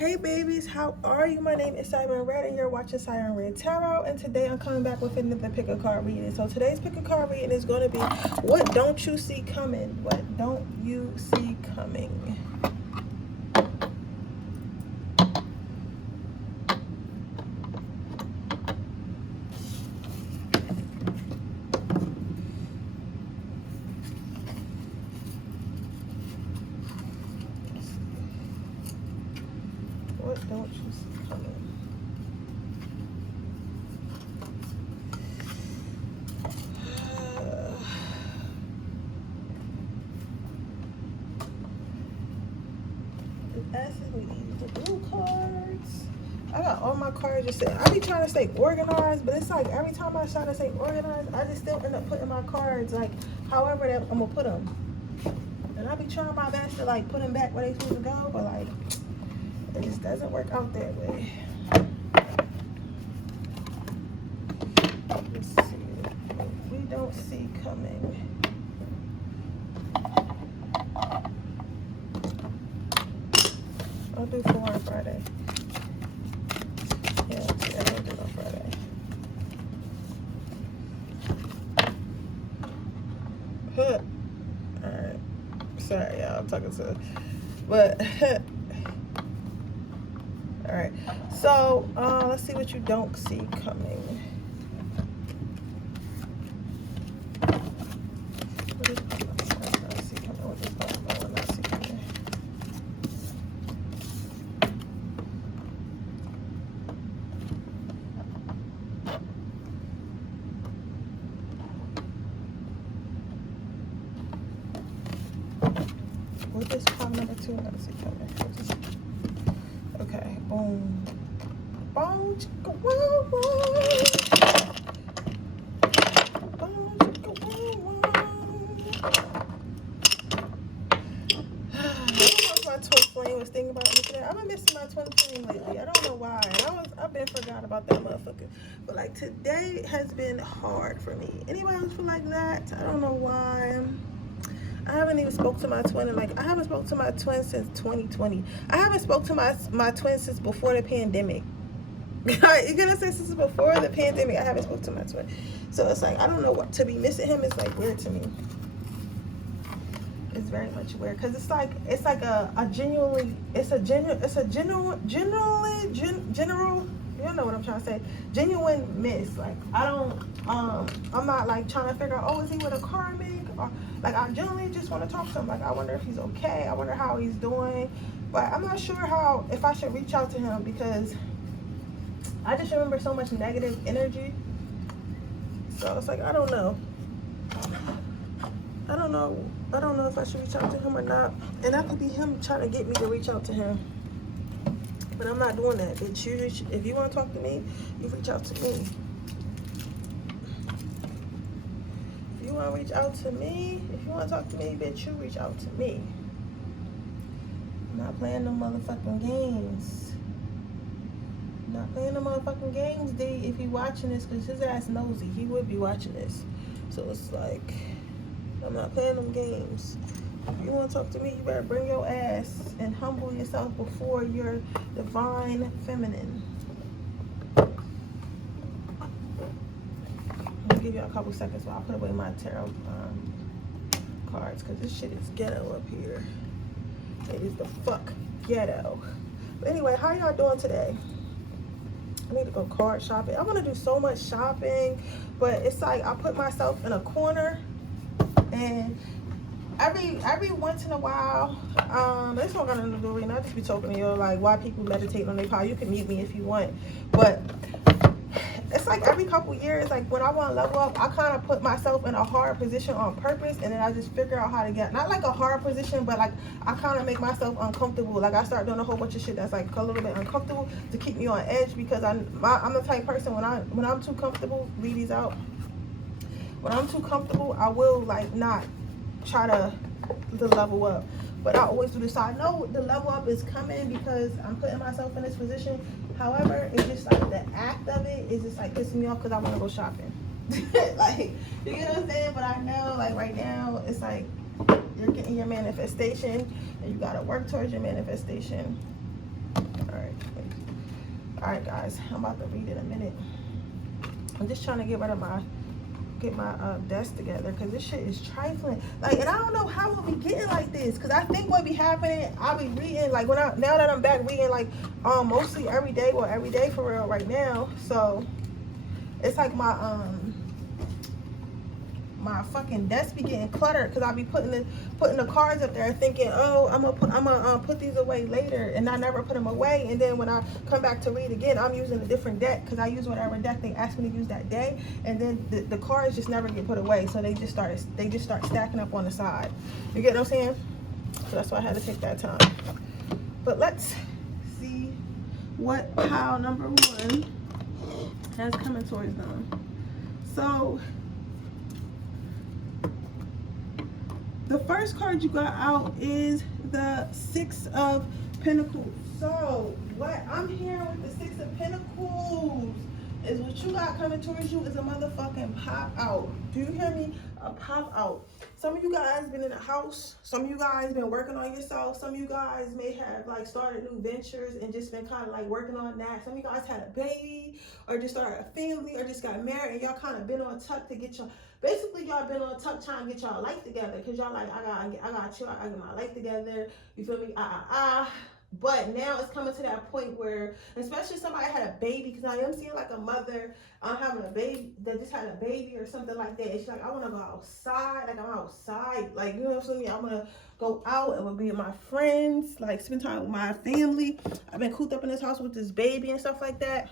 Hey babies, how are you? My name is Siren Red and you're watching Siren Red Tarot, and today I'm coming back with another pick a card reading. So today's pick a card reading is going to be what don't you see coming? What don't you see coming? What don't you see coming? It's asking me to use the blue cards. I got all my cards just sitting. I be trying to stay organized, but it's like every time I try to stay organized, I just still end up putting my cards like however that I'm gonna put them. And I be trying my best to like put them back where they supposed to go, but like it just doesn't work out that way. Let's see what we don't see coming. I'll do 4 on Friday. Yeah, I don't do it on Friday. Huh. Alright. Sorry, y'all. I'm talking to. But. Alright. So, let's see what you don't see coming. What is not see coming? What is not see coming? What is problem number 2 not see coming? Okay, boom. Boom, chicka, wow, wow. Boom, chicka, wow, wow. I don't know if my twin flame was thinking about me today. I've been missing my twin flame lately. I don't know why. I've been forgot about that motherfucker. But like today has been hard for me. Anybody else feel like that? I don't know why. I haven't even spoke to my twin, and like I haven't spoke to my twin since 2020. I haven't spoke to my twin since before the pandemic. You're gonna say since before the pandemic I haven't spoke to my twin. So it's like I don't know what to be missing him is like weird to me. It's very much weird because it's like a genuinely general you don't know what I'm trying to say, genuine miss. Like I don't I'm not like trying to figure out, oh, is he with a karmic, or like I genuinely just want to talk to him. Like I wonder if he's okay, I wonder how he's doing, but I'm not sure if I should reach out to him because I just remember so much negative energy. So it's like I don't know if I should reach out to him or not. And that could be him trying to get me to reach out to him. But I'm not doing that, bitch. If you want to talk to me, you reach out to me. If you want to reach out to me, if you want to talk to me, bitch, you reach out to me. I'm not playing no motherfucking games. I'm not playing no motherfucking games, D. If he watching this, because his ass nosy, he would be watching this. So it's like, I'm not playing them games. If you want to talk to me, you better bring your ass and humble yourself before your divine feminine. I'll give you a couple seconds while I put away my tarot cards, because this shit is ghetto up here. It is the fuck ghetto. But anyway, how y'all doing today? I need to go card shopping. I want to do so much shopping, but it's like I put myself in a corner, and every once in a while, this don't got nothing to do with it. I just be talking to you like why people meditate on their power. You can mute me if you want, but it's like every couple years, like when I want to level up, I kind of put myself in a hard position on purpose, and then I just figure out how to get, not like a hard position, but like I kind of make myself uncomfortable. Like I start doing a whole bunch of shit that's like a little bit uncomfortable to keep me on edge, because I'm the type of person when I'm too comfortable, leave these out. When I'm too comfortable, I will like not try to level up, but I always do this. So I know the level up is coming because I'm putting myself in this position. However, it's just like the act of it is just like pissing me off because I want to go shopping. Like, you get what I'm saying? But I know like right now it's like you're getting your manifestation and you got to work towards your manifestation. All All right, guys, I'm about to read in a minute. I'm just trying to get rid of my desk together because this shit is trifling. Like, and I don't know how we'll be getting like this, because I think what be happening, I'll be reading like now that I'm back reading like mostly every day, well, every day for real right now. So it's like my fucking desk be getting cluttered because I'll be putting the cards up there thinking, oh, I'm gonna put these away later, and I never put them away. And then when I come back to read again, I'm using a different deck because I use whatever deck they asked me to use that day, and then the cards just never get put away, so they just start stacking up on the side. You get what I'm saying? So that's why I had to take that time. But let's see what pile number 1 has coming towards them. So the first card you got out is the 6 of Pentacles. So what I'm hearing with the 6 of Pentacles is what you got coming towards you is a motherfucking pop out. Do you hear me? A pop out. Some of you guys been in a house. Some of you guys been working on yourself. Some of you guys may have like started new ventures and just been kind of like working on that. Some of you guys had a baby or just started a family or just got married, and y'all kind of been on tuck to get your, basically y'all been on tuck trying to get y'all life together, because y'all like, I got chill, I got my life together. You feel me? But now it's coming to that point where, especially somebody had a baby, because I am seeing like a mother having a baby that just had a baby or something like that. It's like, I want to go outside, like I'm outside, like, you know what I'm saying? I'm gonna go out and be with my friends, like spend time with my family. I've been cooped up in this house with this baby and stuff like that.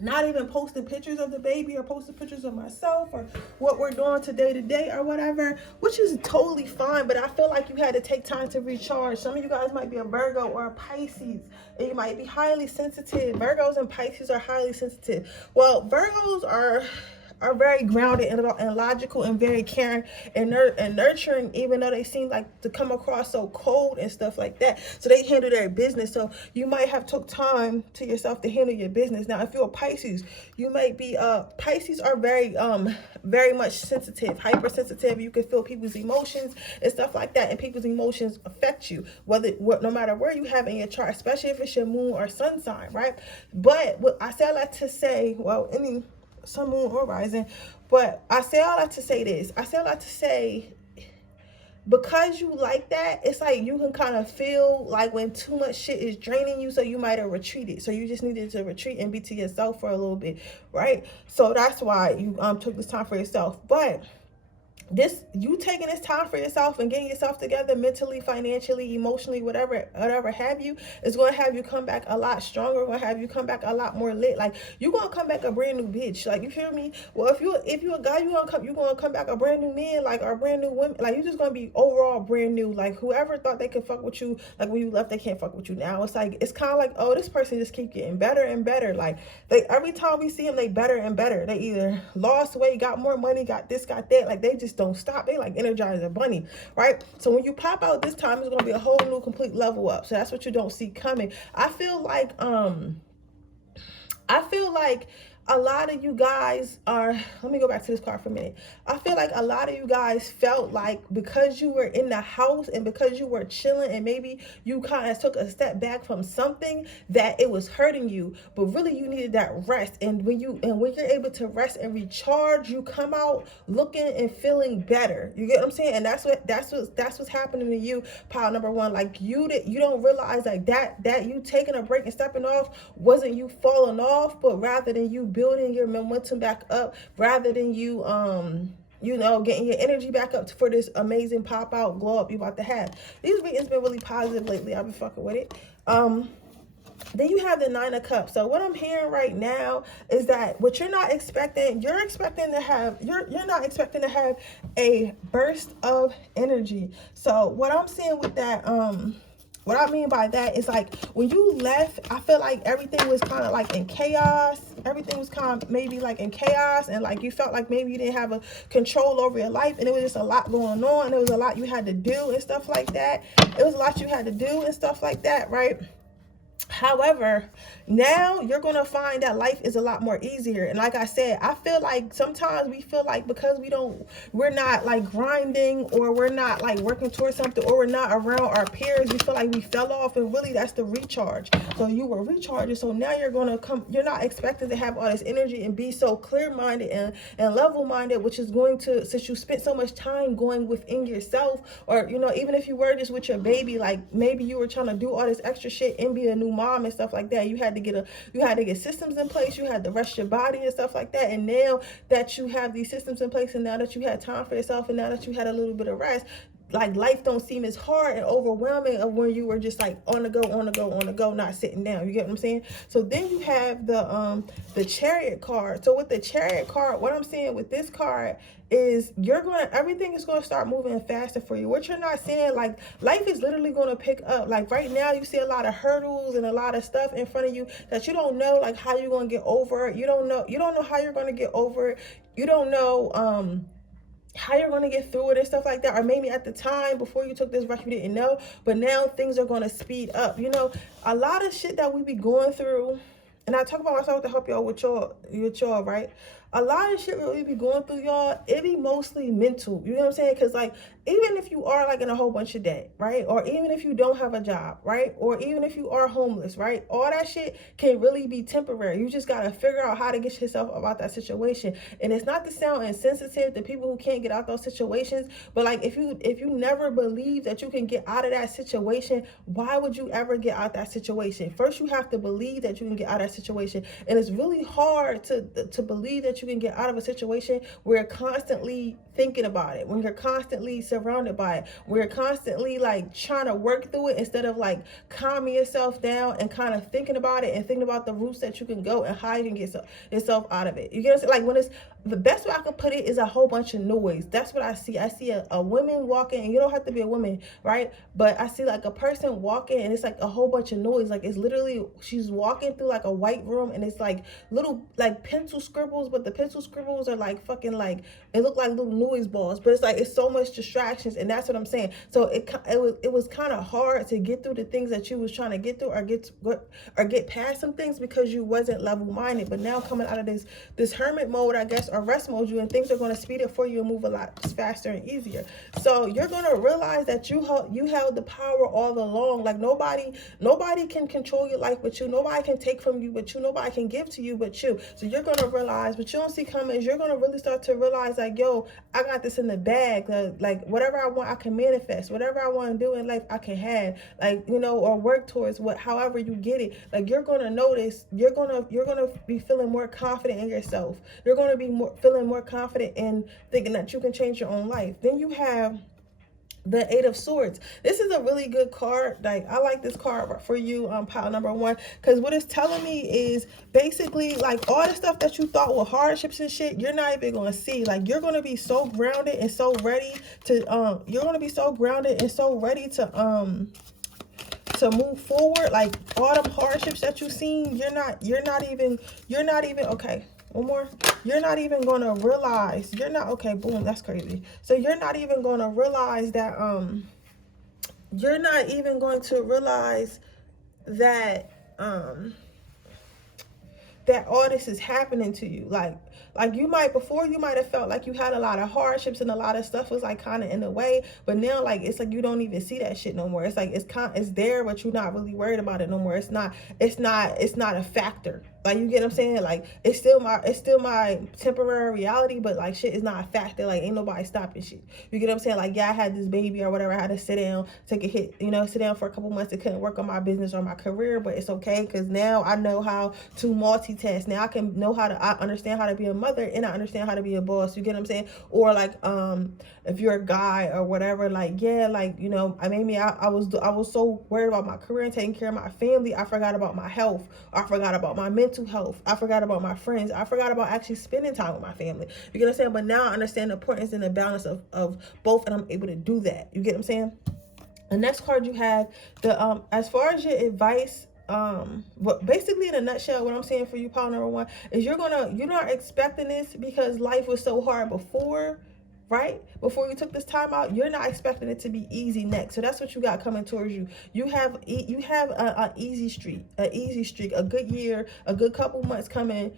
Not even posting pictures of the baby or posting pictures of myself or what we're doing today to day or whatever, which is totally fine. But I feel like you had to take time to recharge. Some of you guys might be a Virgo or a Pisces, and you might be highly sensitive. Virgos and Pisces are highly sensitive. Well, Virgos are very grounded and logical and very caring and nurturing, even though they seem like to come across so cold and stuff like that. So they handle their business. So you might have took time to yourself to handle your business. Now, if you're a Pisces, you might be Pisces are very much sensitive, hypersensitive. You can feel people's emotions and stuff like that, and people's emotions affect you, no matter where you have in your chart, especially if it's your moon or sun sign, right? But what I say, I like to say, well, any sun, moon, or rising, but I say all that to say this. I say all that to say, because you like that, it's like you can kind of feel like when too much shit is draining you, so you might have retreated. So you just needed to retreat and be to yourself for a little bit, right? So that's why you took this time for yourself. But you taking this time for yourself and getting yourself together mentally, financially, emotionally, whatever have you, is going to have you come back a lot stronger. Going to have you come back a lot more lit. Like, you're going to come back a brand new bitch. Like, you hear me? Well, if you're a guy, you're going to come back a brand new man, like, or a brand new woman. Like, you're just going to be overall brand new. Like, whoever thought they could fuck with you, like, when you left, they can't fuck with you now. It's like, it's kind of like, oh, this person just keep getting better and better. Like, every time we see them, they better and better. They either lost weight, got more money, got this, got that. Like, they just don't stop. They like Energizer Bunny, right? So when you pop out this time, it's gonna be a whole new complete level up. So that's what you don't see coming. I feel like a lot of you guys are, let me go back to this card for a minute. I feel like a lot of you guys felt like because you were in the house and because you were chilling and maybe you kind of took a step back from something, that it was hurting you, but really you needed that rest. And when you're able to rest and recharge, you come out looking and feeling better. You get what I'm saying? And that's what's happening to you, pile number 1. Like, you don't realize like that you taking a break and stepping off wasn't you falling off, but rather than you building your momentum back up, rather than you getting your energy back up for this amazing pop out glow up you about to have. These readings been really positive lately. I've been fucking with it. Then you have the 9 of Cups. So what I'm hearing right now is that what you're not expecting, you're not expecting to have a burst of energy. So what I'm seeing with that, what I mean by that is, like, when you left, I feel like everything was kind of like in chaos. Everything was kind of maybe like in chaos, and like you felt like maybe you didn't have a control over your life, and it was just a lot going on. There was a lot you had to do and stuff like that. It was a lot you had to do and stuff like that, right? However, now you're going to find that life is a lot more easier. And like I said, I feel like sometimes we feel like because we're not like grinding, or we're not like working towards something, or we're not around our peers, we feel like we fell off. And really, that's the recharge. So you were recharging. So now you're not expected to have all this energy and be so clear-minded and level-minded, which is going to, since you spent so much time going within yourself, or, even if you were just with your baby, like maybe you were trying to do all this extra shit and be a new mom and stuff like that. You had to get systems in place. You had to rest your body and stuff like that. And now that you have these systems in place, and now that you had time for yourself, and now that you had a little bit of rest, like life don't seem as hard and overwhelming of when you were just like on the go, not sitting down. You get what I'm saying? So then you have the Chariot card. So with the Chariot card, what I'm saying with this card is everything is gonna start moving faster for you. What you're not saying, like life is literally gonna pick up. Like right now you see a lot of hurdles and a lot of stuff in front of you that you don't know like how you're gonna get over it. You don't know how you're gonna get over it. You don't know how you're going to get through it and stuff like that. Or maybe at the time before you took this rush you didn't know, but now things are going to speed up. A lot of shit that we be going through, and I talk about myself to help y'all with y'all, right? A lot of shit that we be going through, y'all, it be mostly mental. You know what I'm saying? Because like, even if you are like in a whole bunch of debt, right? Or even if you don't have a job, right? Or even if you are homeless, right? All that shit can really be temporary. You just got to figure out how to get yourself about that situation. And it's not to sound insensitive to people who can't get out those situations, but like if you never believe that you can get out of that situation, why would you ever get out that situation? First, you have to believe that you can get out of that situation. And it's really hard to believe that you can get out of a situation where you're constantly thinking about it, when you're constantly surrounded by it, where you're constantly like trying to work through it instead of like calming yourself down and kind of thinking about it and thinking about the routes that you can go and how you can get yourself out of it. You get what I'm saying? Like when it's the best way I can put it is a whole bunch of noise. That's what I see. I see a woman walking, and you don't have to be a woman, right? But I see like a person walking, and it's like a whole bunch of noise. Like it's literally, she's walking through like a white room, and it's like little like pencil scribbles, but the pencil scribbles are like fucking like, it look like little noise balls, but it's like it's so much distractions. And that's what I'm saying. So it was kind of hard to get through the things that you was trying to get through, or get past some things because you wasn't level minded. But now coming out of this hermit mode, I guess, or rest mode, and things are going to speed up for you and move a lot faster and easier. So you're going to realize that you held the power all along. Like nobody can control your life but you. Nobody can take from you but you. Nobody can give to you but you. So you're going to realize, but you don't see coming, is you're going to really start to realize like, yo, I got this in the bag. Like whatever I want, I can manifest. Whatever I want to do in life, I can have. Like, or work towards however you get it. Like you're going to notice, you're going to be feeling more confident in yourself. You're going to be feeling more confident in thinking that you can change your own life. Then you have the Eight of Swords. This is a really good card. Like I like this card for you, pile number one, because what it's telling me is basically like all the stuff that you thought were hardships and shit, you're not even going to see. Like you're going to be so grounded and so ready to to move forward. Like all them hardships that you've seen, you're not even okay. One more. You're not even going to realize, okay, boom, that's crazy. So you're not even going to realize that, you're not even going to realize that, that all this is happening to you. Like before you might have felt like you had a lot of hardships and a lot of stuff was like kind of in the way, but now like it's like you don't even see that shit no more. It's like it's there, but you're not really worried about it no more. It's not a factor. Like, you get what I'm saying? Like it's still my temporary reality, but like shit is not a factor. Like ain't nobody stopping shit. You get what I'm saying? Like, yeah, I had this baby or whatever, I had to sit down, take a hit, sit down for a couple months. It couldn't work on my business or my career, but it's okay because now I know how to multitask. Now I understand how to be a mother, and I understand how to be a boss. You get what I'm saying? Or like if you're a guy or whatever, like yeah, like I was so worried about my career and taking care of my family, I forgot about my health. I forgot about my mental health. I forgot about my friends. I forgot about actually spending time with my family. You get what I'm saying? But now I understand the importance and the balance of both, and I'm able to do that. You get what I'm saying? The next card you have, the as far as your advice, but basically in a nutshell, what I'm saying for you, pile number one, is you're not expecting this because life was so hard before. right? Before you took this time out, you're not expecting it to be easy next. So that's what you got coming towards you. You have an easy streak, a good year, a good couple months coming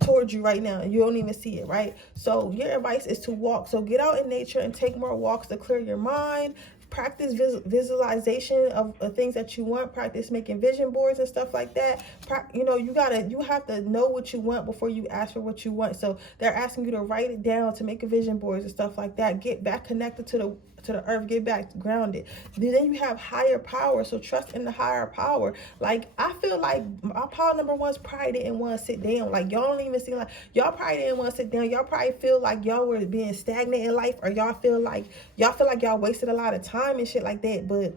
towards you right now, and you don't even see it, right? So your advice is to walk. So get out in nature and take more walks to clear your mind. Practice visualization of things that you want. Practice making vision boards and stuff like that. You know, you have to know what you want before you ask for what you want. So they're asking you to write it down, to make a vision boards and stuff like that. Get back connected to the earth, get back grounded. Then you have higher power, so trust in the higher power. Like, I feel like my power number one's probably didn't want to sit down. Like, y'all don't even see, like, y'all probably didn't want to sit down. Y'all probably feel like y'all were being stagnant in life, or y'all feel like y'all wasted a lot of time and shit like that, but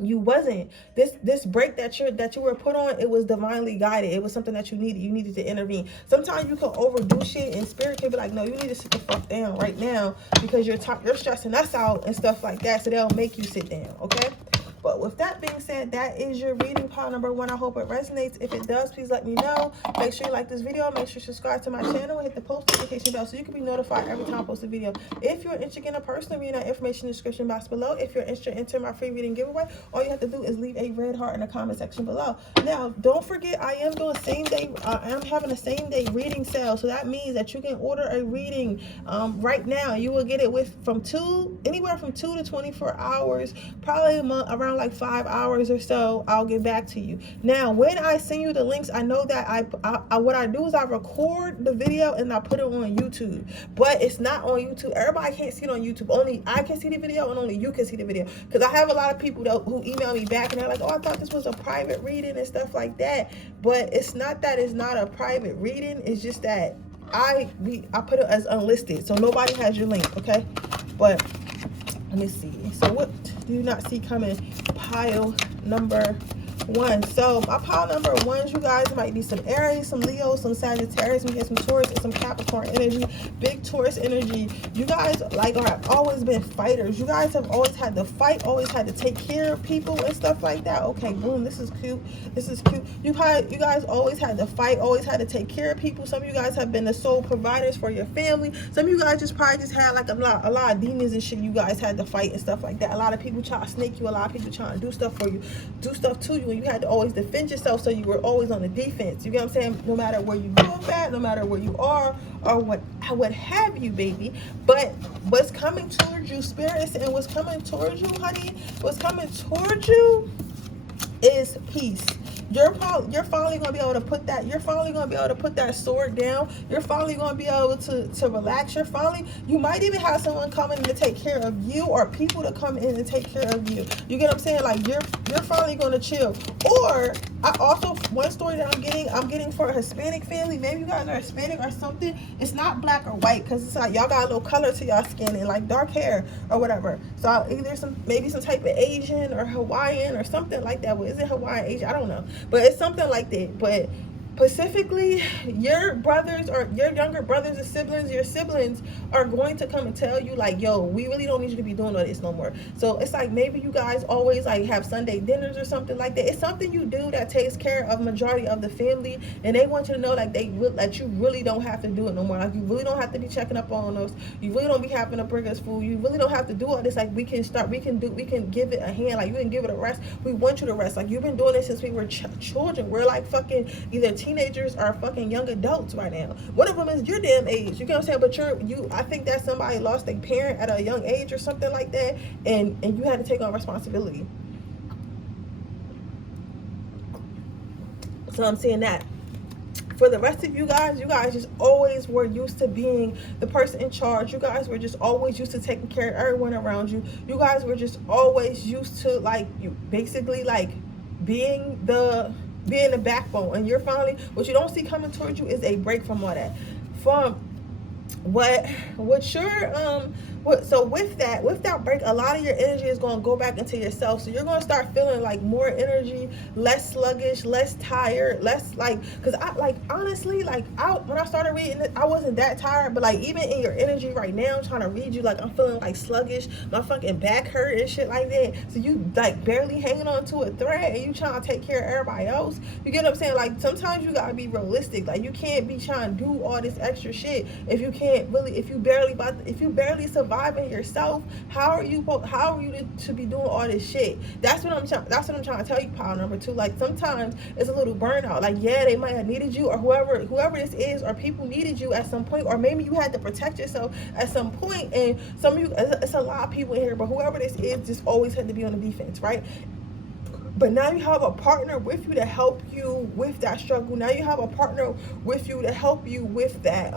you wasn't. This break that you were put on, it was divinely guided. It was something that you needed to intervene. Sometimes you can overdo shit, and spirit can be like, no, you need to sit the fuck down right now, because you're stressing us out and stuff like that, so they'll make you sit down, okay? But with that being said, that is your reading, pile number one. I hope it resonates. If it does, please let me know. Make sure you like this video. Make sure you subscribe to my channel and hit the post notification bell so you can be notified every time I post a video. If you're interested in a personal reading, information in the description box below. If you're interested in entering my free reading giveaway, all you have to do is leave a red heart in the comment section below. Now, don't forget, I am doing same day. I am having a same day reading sale. So that means that you can order a reading right now. You will get it anywhere from 2 to 24 hours, probably around like 5 hours or so. I'll get back to you. Now, when I send you the links, I know that what I do is I record the video and I put it on YouTube, but it's not on YouTube. Everybody can't see it on YouTube. Only I can see the video, and only you can see the video, because I have a lot of people who email me back and they're like, oh, I thought this was a private reading and stuff like that. But it's not that it's not a private reading. It's just that I put it as unlisted, so nobody has your link, okay? But let me see. So what do you not see coming? Pile number one. So my pile number ones, you guys might be some Aries, some Leo, some Sagittarius, we get some Taurus and some Capricorn energy, big Taurus energy. You guys have always been fighters. You guys have always had to fight, always had to take care of people and stuff like that. Okay, boom, this is cute. This is cute. You guys always had to fight, always had to take care of people. Some of you guys have been the sole providers for your family. Some of you guys probably had like a lot of demons and shit you guys had to fight and stuff like that. A lot of people try to snake you, a lot of people trying to do stuff for you, do stuff to you, and you had to always defend yourself, so you were always on the defense. You get what I'm saying? No matter where you go at, no matter where you are, or what have you, baby. But what's coming towards you, spirits, and what's coming towards you, honey, what's coming towards you is peace. You're finally gonna be able to put that. You're finally gonna be able to put that sword down. You're finally gonna be able to relax. You might even have someone coming to take care of you, or people to come in and take care of you. You get what I'm saying? Like you're finally gonna chill. Or I also, one story that I'm getting for a Hispanic family. Maybe you guys are Hispanic or something. It's not black or white, because it's like y'all got a little color to y'all skin and like dark hair or whatever. So either maybe some type of Asian or Hawaiian or something like that. Well, is it Hawaiian, Asian? I don't know. But it's something like that. But specifically, your brothers or your younger brothers or siblings, your siblings are going to come and tell you like, yo, we really don't need you to be doing all this no more. So it's like, maybe you guys always like have Sunday dinners or something like that. It's something you do that takes care of majority of the family, and they want you to know like that you really don't have to do it no more. Like, you really don't have to be checking up on us. You really don't be having to bring us food. You really don't have to do all this. Like, we can give it a hand. Like, you can give it a rest. We want you to rest. Like, you've been doing this since we were children. We're like fucking either teenagers or fucking young adults right now. One of them is your damn age. You get what I'm saying? But I think that somebody lost a parent at a young age or something like that, and you had to take on responsibility. So I'm saying that for the rest of you guys just always were used to being the person in charge. You guys were just always used to taking care of everyone around you. You guys were just always used to like, you basically like being the backbone. And you're finally, what you don't see coming towards you is a break from all that. From what So with that break, a lot of your energy is going to go back into yourself. So you're going to start feeling like more energy, less sluggish, less tired, less like, because I like, honestly, like when I started reading it, I wasn't that tired, but like even in your energy right now, I'm trying to read you, like I'm feeling like sluggish, my fucking back hurt and shit like that. So you like barely hanging on to a thread and you trying to take care of everybody else. You get what I'm saying? Like sometimes you gotta be realistic. Like you can't be trying to do all this extra shit if you can't really, if you barely surviving yourself. How are you to be doing all this shit? That's what I'm trying to tell you, pile number two. Like sometimes it's a little burnout. Like yeah, they might have needed you, or whoever this is, or people needed you at some point, or maybe you had to protect yourself at some point. And some of you, it's a lot of people in here, but whoever this is just always had to be on the defense, right? But now you have a partner with you to help you with that struggle. Now you have a partner with you to help you with that,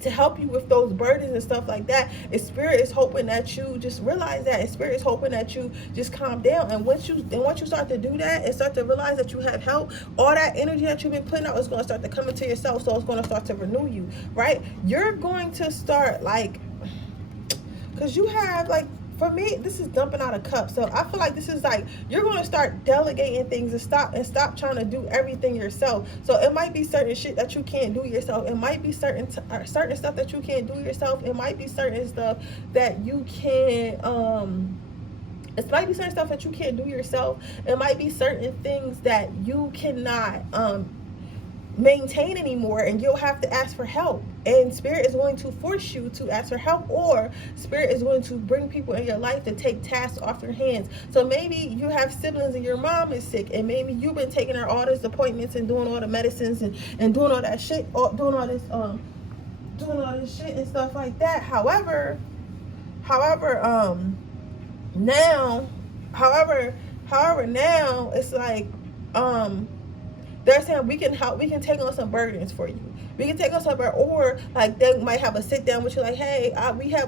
to help you with those burdens and stuff like that. And Spirit is hoping that you just realize that. And Spirit is hoping that you just calm down. And once you start to do that and start to realize that you have help, all that energy that you've been putting out is going to start to come into yourself. So it's going to start to renew you, right? You're going to start like, because you have like, for me, this is dumping out a cup. So I feel like this is like, you're going to start delegating things and stop trying to do everything yourself. So it might be certain shit that you can't do yourself. It might be certain stuff that you can't do yourself. It might be certain stuff that you can, it might be certain stuff that you can't do yourself. It might be certain things that you cannot, maintain anymore, and you'll have to ask for help. And Spirit is going to force you to ask for help, or Spirit is going to bring people in your life to take tasks off your hands. So maybe you have siblings and your mom is sick, and maybe you've been taking her all these appointments and doing all the medicines and doing all that shit, doing all this shit and stuff like that. However, now it's like, they're saying we can help, we can take on some burdens for you. We can take on some burdens, or like they might have a sit down with you, like, hey,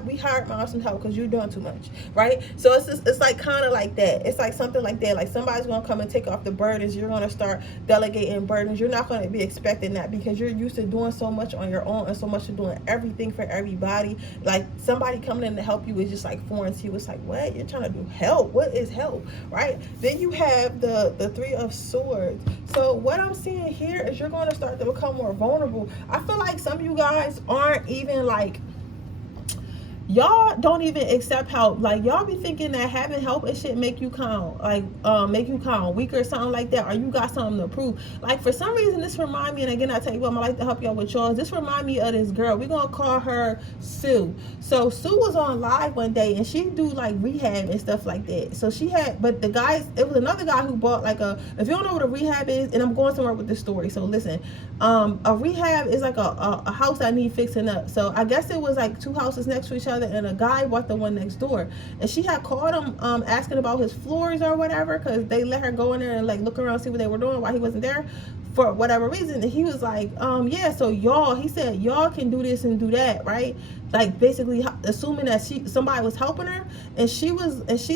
we hired mom some help because you're doing too much, right? So it's like kind of like that. It's like something like that. Like somebody's gonna come and take off the burdens. You're gonna start delegating burdens. You're not gonna be expecting that because you're used to doing so much on your own and so much of doing everything for everybody. Like somebody coming in to help you is just like foreign to you. It's like, what? You're trying to do help? What is help, right? Then you have the Three of Swords. So what I'm seeing here is you're going to start to become more vulnerable. I feel like some of you guys aren't even like, y'all don't even accept help. Like y'all be thinking that having help and shit make you kind of weaker or something like that, or you got something to prove. Like for some reason this remind me, and again I tell you what, I like to help y'all with y'all, this remind me of this girl. We're gonna call her Sue. So Sue was on live one day and she do like rehab and stuff like that. So she had, but the guys, it was another guy who bought like if you don't know what a rehab is, and I'm going somewhere with this story, so listen, a rehab is like a house that need fixing up. So I guess it was like two houses next to each other, and a guy bought the one next door, and she had called him asking about his floors or whatever, because they let her go in there and like look around, see what they were doing while he wasn't there for whatever reason. And he was like, yeah, so he said y'all can do this and do that, right? Like basically assuming that somebody was helping her, and she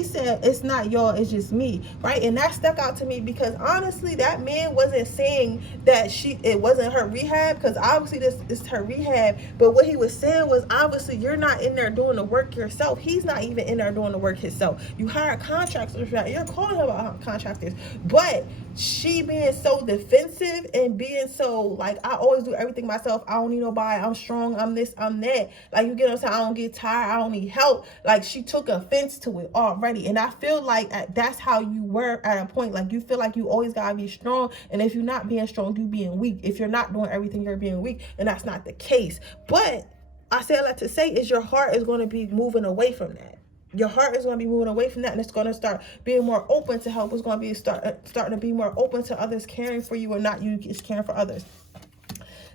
said it's not y'all, it's just me, right? And that stuck out to me because honestly that man wasn't saying that it wasn't her rehab, because obviously this is her rehab, but what he was saying was obviously you're not in there doing the work yourself. He's not even in there doing the work himself. You hire contractors, right? You're calling him about contractors, but she being so defensive and being so like, I always do everything myself, I don't need nobody, I'm strong, I'm this, I'm that, like, you get what I'm saying, I don't get tired, I don't need help. Like she took offense to it already. And I feel like that's how you were at a point. Like you feel like you always gotta be strong, and if you're not being strong, you being weak. If you're not doing everything, you're being weak, and that's not the case. But I say all that to say is your heart is going to be moving away from that. Your heart is going to be moving away from that, and it's going to start being more open to help. It's going to be starting to be more open to others caring for you, and not you just caring for others.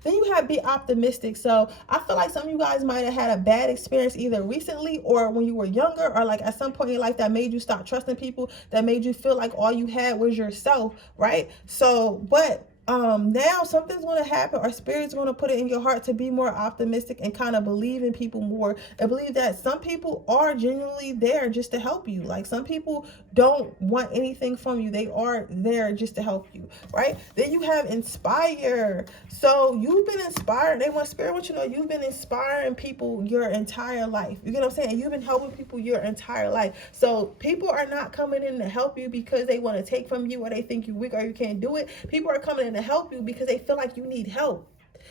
Then you have be optimistic. So I feel like some of you guys might have had a bad experience either recently or when you were younger, or like at some point in your life that made you stop trusting people, that made you feel like all you had was yourself, right? So, but now something's going to happen, or spirit's going to put it in your heart to be more optimistic and kind of believe in people more, and believe that some people are genuinely there just to help you. Like, some people don't want anything from you, they are there just to help you, right? Then you have inspire. So you've been inspired. They want spirit want you to know you've been inspiring people your entire life. You get what I'm saying? You've been helping people your entire life. So people are not coming in to help you because they want to take from you, or they think you're weak or you can't do it. People are coming in to help you because they feel like you need help.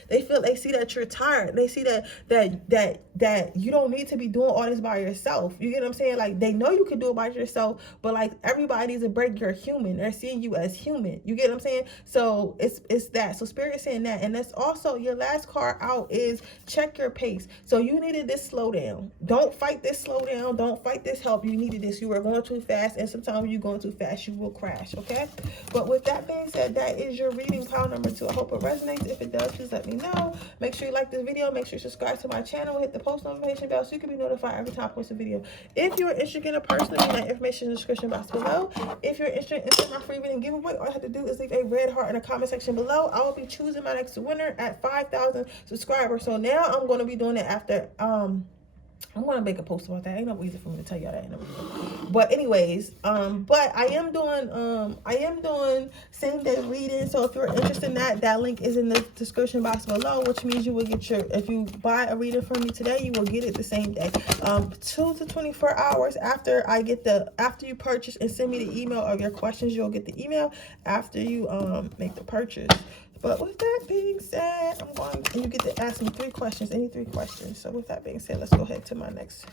They see that you're tired. They see that you don't need to be doing all this by yourself. You get what I'm saying? Like, they know you can do it by yourself, but like, everybody needs a break. You're human. They're seeing you as human. You get what I'm saying? So it's that. So spirit is saying that. And that's also your last card out is check your pace. So you needed this slowdown. Don't fight this slowdown. Don't fight this help. You needed this. You were going too fast, and sometimes when you're going too fast, you will crash. Okay. But with that being said, that is your reading, pile number 2. I hope it resonates. If it does, please let me know. Make sure you like this video. Make sure you subscribe to my channel. Hit the post notification bell so you can be notified every time I post a video. If you're interested in a person, my information in the description box below. If you're interested in my free reading giveaway, all I have to do is leave a red heart in the comment section below. I will be choosing my next winner at 5,000 subscribers. So now I'm going to be doing it after I'm gonna make a post about that. Ain't no reason for me to tell y'all that in a video. But anyways, but I am doing same day reading. So if you're interested in that, that link is in the description box below, which means you will get your, if you buy a reading from me today, you will get it the same day. 2 to 24 hours after I get after you purchase and send me the email of your questions, you'll get the email after you make the purchase. But with that being said, you get to ask me 3 questions, any 3 questions. So with that being said, let's go ahead to my next.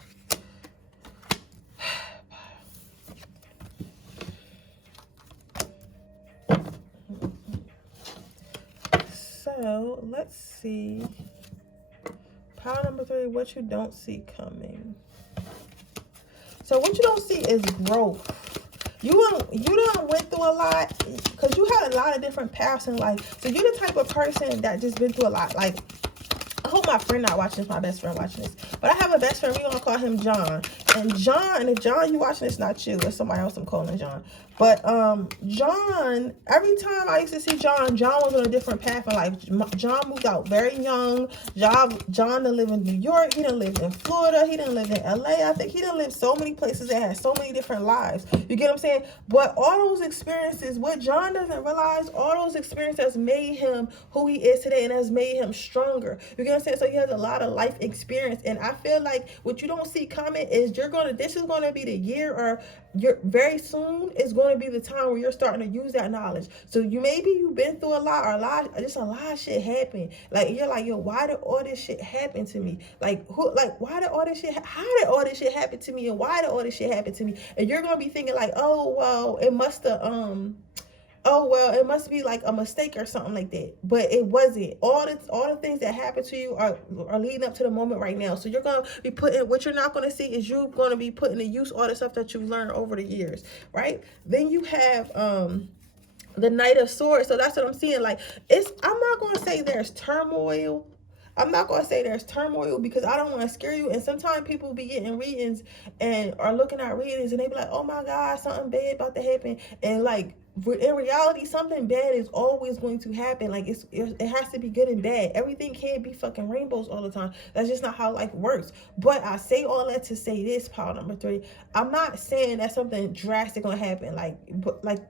So let's see. Pile number 3, what you don't see coming. So what you don't see is growth. You done went through a lot, because you had a lot of different paths in life. So you're the type of person that just been through a lot. Like, I hope my friend not watching this, my best friend watching this. But I have a best friend, we're going to call him John. And if John, you watching this, not you, it's somebody else I'm calling John. But John, every time I used to see John was on a different path in life. John moved out very young. John done live in New York. He done lived in Florida. He done lived in LA. I think he done lived so many places that had so many different lives. You get what I'm saying? But all those experiences, what John doesn't realize, all those experiences has made him who he is today and has made him stronger. You get what I'm saying? So he has a lot of life experience. And I feel like what you don't see coming is this is going to be the year, or very soon is going to be the time where you're starting to use that knowledge. So you've been through a lot, or a lot of shit happened. Like, you're like, yo, why did all this shit happen to me? Like, why did all this shit, how did all this shit happen to me? And why did all this shit happen to me? And you're going to be thinking like, oh, well, it must be like a mistake or something like that. But it wasn't. All the things that happened to you are leading up to the moment right now. So you're going to be what you're not going to see is you're going to be putting to use all the stuff that you've learned over the years, right? Then you have the Knight of Swords. So that's what I'm seeing. Like, I'm not going to say there's turmoil. I'm not going to say there's turmoil because I don't want to scare you. And sometimes people be getting readings and are looking at readings and they be like, oh my God, something bad about to happen. And like, in reality, something bad is always going to happen. Like, it has to be good and bad. Everything can't be fucking rainbows all the time. That's just not how life works. But I say all that to say this, pile number 3. I'm not saying that something drastic gonna happen. Like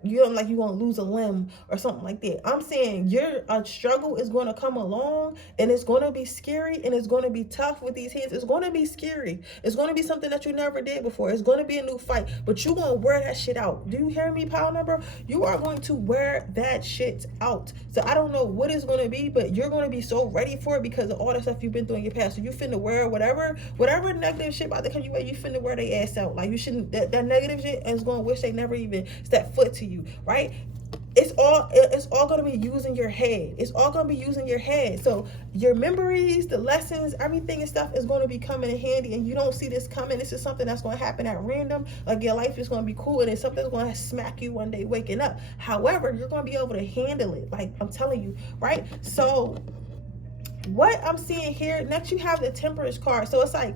you're gonna lose a limb or something like that. I'm saying your struggle is gonna come along and it's gonna be scary and it's gonna be tough with these hands. It's gonna be scary. It's gonna be something that you never did before. It's gonna be a new fight. But you're gonna wear that shit out. Do you hear me, pile number? You are going to wear that shit out. So I don't know what it's going to be, but you're going to be so ready for it because of all the stuff you've been through in your past. So you finna wear whatever negative shit about to come your way, you finna wear their ass out. Like, you shouldn't, that negative shit is going to wish they never even stepped foot to you, right? It's all going to be using your head. It's all going to be using your head. So your memories, the lessons, everything and stuff is going to be coming in handy, and you don't see this coming. This is something that's going to happen at random. Like, your life is going to be cool, and then something's going to smack you one day waking up. However, you're going to be able to handle it. Like, I'm telling you, right? So what I'm seeing here, next you have the Temperance card. So it's like,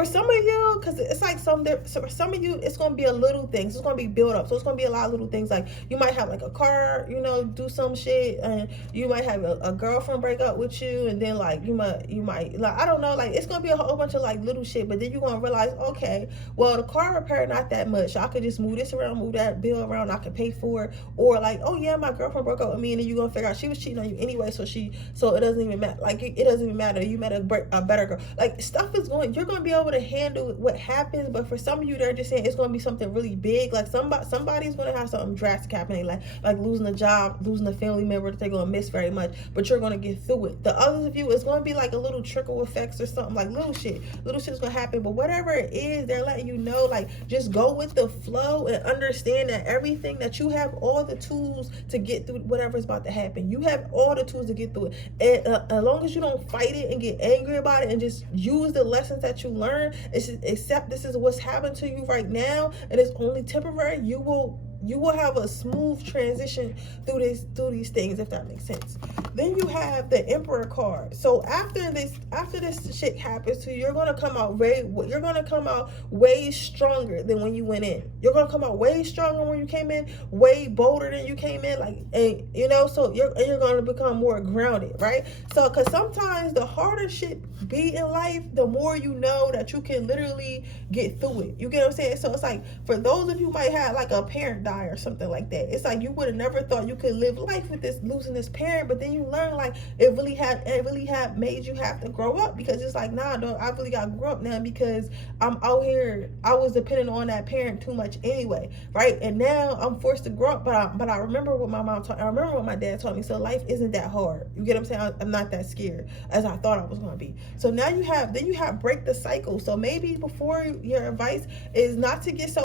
for some of you, because it's like for some of you, it's going to be a little things. It's going to be built up. So it's going to be a lot of little things. Like you might have like a car, you know, do some shit, and you might have a girlfriend break up with you, and then like you might like, I don't know, like it's going to be a whole bunch of like little shit, but then you're going to realize, okay, well, the car repair not that much. I could just move this around, move that bill around, I could pay for it. Or like, oh yeah, my girlfriend broke up with me, and then you're going to figure out she was cheating on you anyway, so it doesn't even matter. Like it doesn't even matter. You met a better girl. Like stuff is going, you're going to be able to handle what happens. But for some of you, they're just saying it's going to be something really big. Like somebody's going to have something drastic happening, like losing a job, losing a family member that they're going to miss very much, but you're going to get through it. The others of you, it's going to be like a little trickle effects or something, like little shit's going to happen. But whatever it is, they're letting you know, like, just go with the flow and understand that everything, that you have all the tools to get through whatever's about to happen. You have all the tools to get through it. And as long as you don't fight it and get angry about it, and just use the lessons that you learn, accept this is what's happened to you right now, and it's only temporary, you will have a smooth transition through these things, if that makes sense. Then you have the Emperor card. So after this shit happens to you, you're gonna come out way stronger than when you went in. You're gonna come out way stronger when you came in, way bolder than you came in. Like, and you know, so you're gonna become more grounded, right? So, because sometimes the harder shit be in life, the more you know that you can literally get through it. You get what I'm saying? So it's like, for those of you who might have like a parent die or something like that, it's like you would have never thought you could live life with this, losing this parent, but then you learn like it really had made you have to grow up, because it's like, nah, I really got to grow up now, because I'm out here, I was dependent on that parent too much anyway, right? And now I'm forced to grow up, but I remember what my mom taught, I remember what my dad taught me. So life isn't that hard. You get what I'm saying? I'm not that scared as I thought I was going to be. So now you have break the cycle. So maybe before, your advice is not to get so